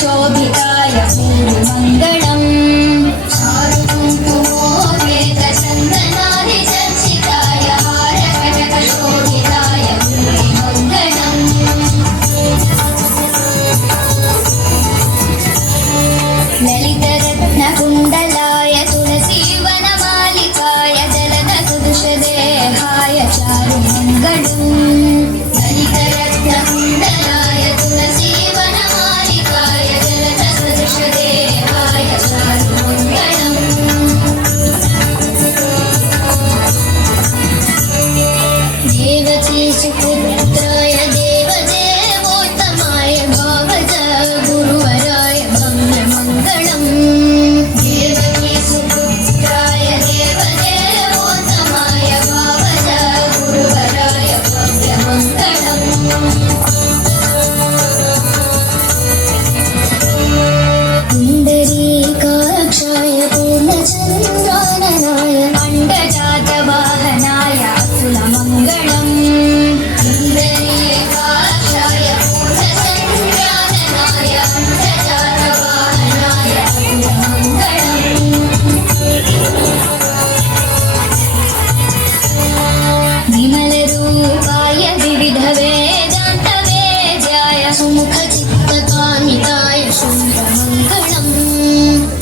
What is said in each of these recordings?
शोभिताय पूर्वमङ्गलम् चारुकुङ्कुमोपेतचन्दनादिचर्चिताय हारकटकशोभिताय पूर्वमङ्गलम् ललितरत्नकुण्डलाय तुलसीवनमालिकाय जलदसुदृशदेहाय चारुमङ्गलम् पुत्राय देवदेवोत्तमाय भावज गुरुवराय भव्यमङ्गलम् देवकीसुपुत्राय देवदेवोत्तमाय भावज गुरुवराय भव्यमङ्गलम् पुण्डरीकाक्षाय पूर्णचन्द्राननाय अण्डजातवाहनाय अतुलमङ्गलम् विमलरूपाय विविधवेदान्तवेद्याय सुमुखचित्तकामिताय शुभमङ्गलम्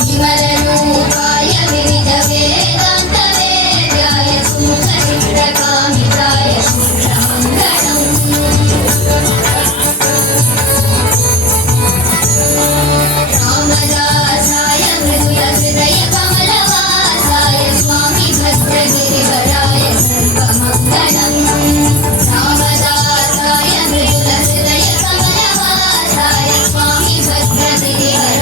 विमलरूपाय विविधवेदान्तवेद्याय सुमुखचित्तकामिताय शुभमङ्गलम् रामदासाय मृदुलहृदयकमलवासाय स्वामी भद्रगिरिवराय सर्वमङ्गलम् रामदासाय मृदुलहृदयकमलवासाय स्वामी भद्रगिरिवराय